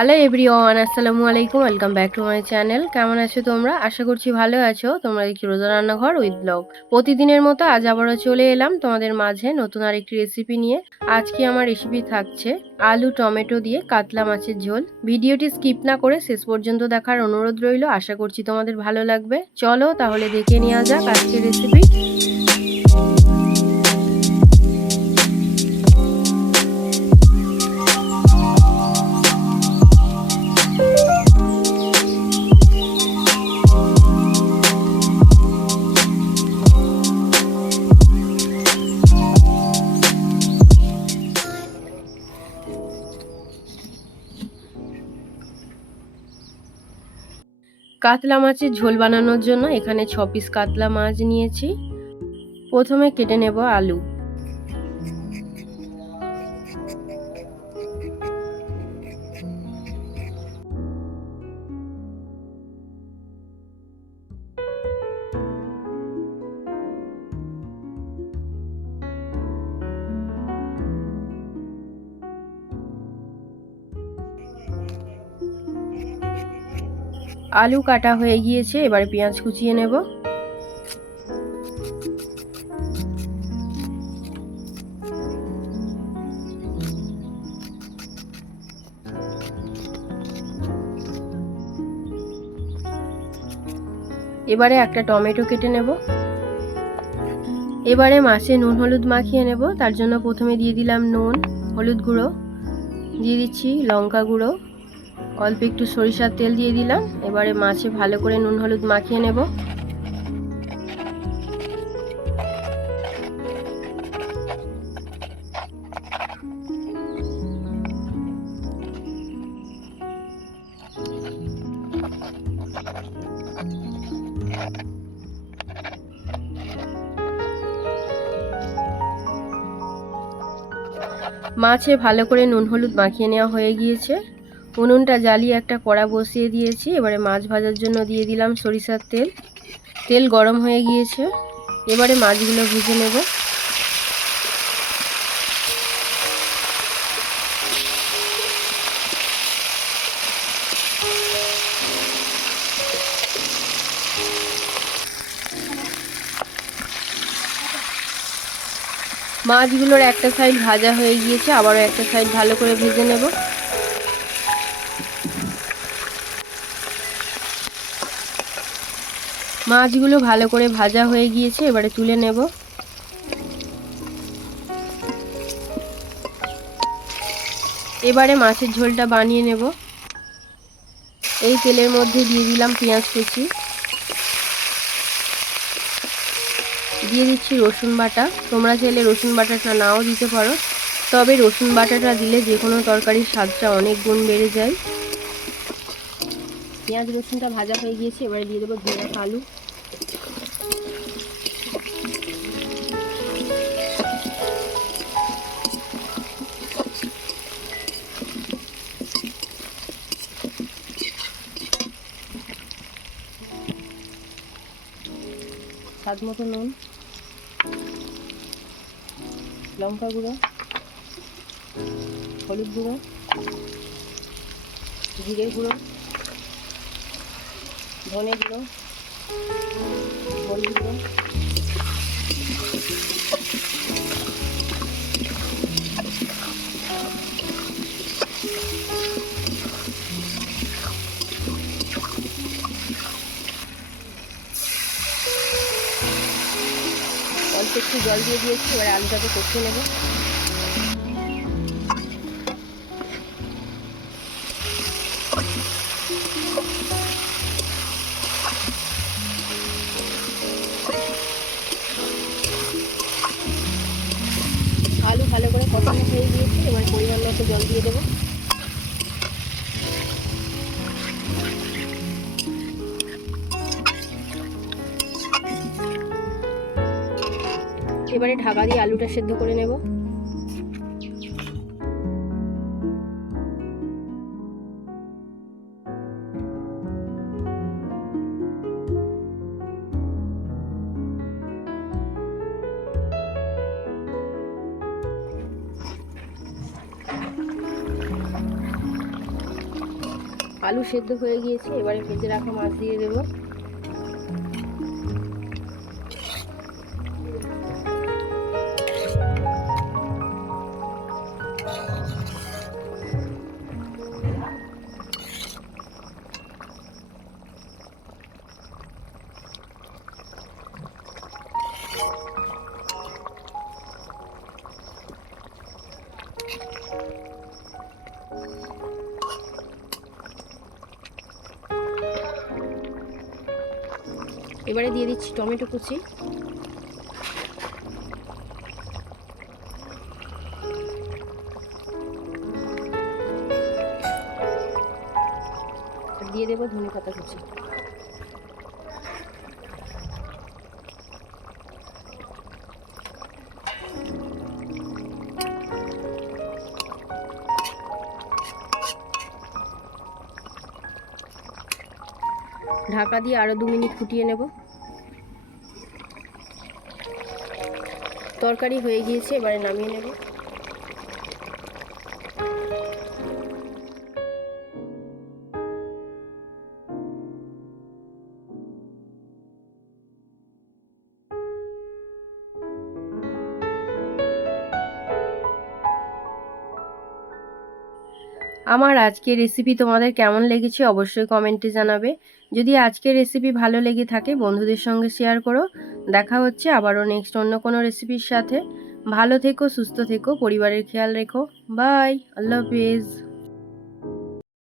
Hello everyone, আসসালামু আলাইকুম। Welcome back to my channel. কেমন আছো তোমরা? আশা করছি ভালো আছো। তোমরা দেখছি রোজা রান্নাঘর উইথ ব্লগ। প্রতিদিনের মতো আজ আবারও চলে এলাম তোমাদের মাঝে নতুন আরেকটি রেসিপি নিয়ে। আজকে আমার রেসিপি থাকছে আলু টমেটো দিয়ে কাতলা মাছের ঝোল। ভিডিওটি স্কিপ না করে শেষ পর্যন্ত দেখার অনুরোধ রইল। আশা করছি তোমাদের ভালো লাগবে। চলো তাহলে দেখে নেওয়া যাক আজকের রেসিপি। কাতলা মাছের ঝোল বানানোর জন্য এখানে 6 পিস কাতলা মাছ নিয়েছি। প্রথমে কেটে নেব আলু। আলু কাটা হয়ে গিয়েছে, এবারে পেঁয়াজ কুচিয়ে নেব। এবারে একটা টমেটো কেটে নেব। এবারে মাছে নুন হলুদ মাখিয়ে নেব। তার জন্য প্রথমে দিয়ে দিলাম নুন, হলুদ গুঁড়ো, দিয়ে দিচ্ছি লঙ্কা গুঁড়ো, অল্প একটু সরিষার তেল দিয়ে দিলাম। এবারে মাছে ভালো করে নুন হলুদ মাখিয়ে নেব। মাছে ভালো করে নুন হলুদ মাখিয়ে নেওয়া হয়ে গিয়েছে। উনুনটা জ্বালিয়ে একটা কড়া বসিয়ে দিয়েছি। এবারে মাছ ভাজার জন্য দিয়ে দিলাম সরিষার তেল। তেল গরম হয়ে গিয়েছে, এবারে মাছগুলো ভেজে নেব। মাছগুলোর একটা সাইড ভাজা হয়ে গিয়েছে, আবারও একটা সাইড ভালো করে ভেজে নেব। মাছগুলো ভালো করে ভাজা হয়ে গিয়েছে, এবারে তুলে নেব। এবারে মাছের ঝোলটা বানিয়ে নেব। এই তেলের মধ্যে দিয়ে দিলাম পেঁয়াজ কুচি, দিয়ে দিচ্ছি রসুন বাটা। তোমরা চাইলে রসুন বাটাটা নাও দিতে পারো, তবে রসুন বাটাটা দিলে যে কোনো তরকারির স্বাদটা অনেক গুণ বেড়ে যায়। পেঁয়াজ রসুনটা ভাজা হয়ে গিয়েছে, এবারে দিয়ে দেবো ধনে পাতা আলু। স্বাদ মতো নুন, লঙ্কা গুঁড়ো, হলুদ গুঁড়ো, জিরে গুঁড়ো, ধনে গুঁড়ো, হলুদ গুঁড়ো, অল্প একটু জল দিয়ে দিয়েছি। এবার আলুটাকে কষিয়ে নেব। আলু ভালো করে কষানো হয়ে গিয়েছে, এবার পরিমাণ মতো জল দিয়ে দেবো। এবারে ঢাকা দিয়ে আলুটা সেদ্ধ করে নেব। আলু সেদ্ধ হয়ে গিয়েছে, এবারে ভেজে রাখা মাছ দিয়ে দেবো। এবারে দিয়ে দিচ্ছি টমেটো কুচি। দিয়ে দেবো ধনে পাতা কুচি। ঢাকা দিয়ে আরো 2 মিনিট ফুটিয়ে নেব। তরকারি হয়ে গিয়েছে, এবারে নামিয়ে নেব। আমার আজকের রেসিপি তোমাদের কেমন লেগেছে অবশ্যই কমেন্টে জানাবে। যদি আজকের রেসিপি ভালো লেগে থাকে বন্ধুদের সঙ্গে শেয়ার করো। দেখা হচ্ছে আবারও নেক্সট অন্য কোনো রেসিপির সাথে। ভালো থেকো, সুস্থ থেকো, পরিবারের খেয়াল রেখো। বাই, আল্লাহ হাফেজ।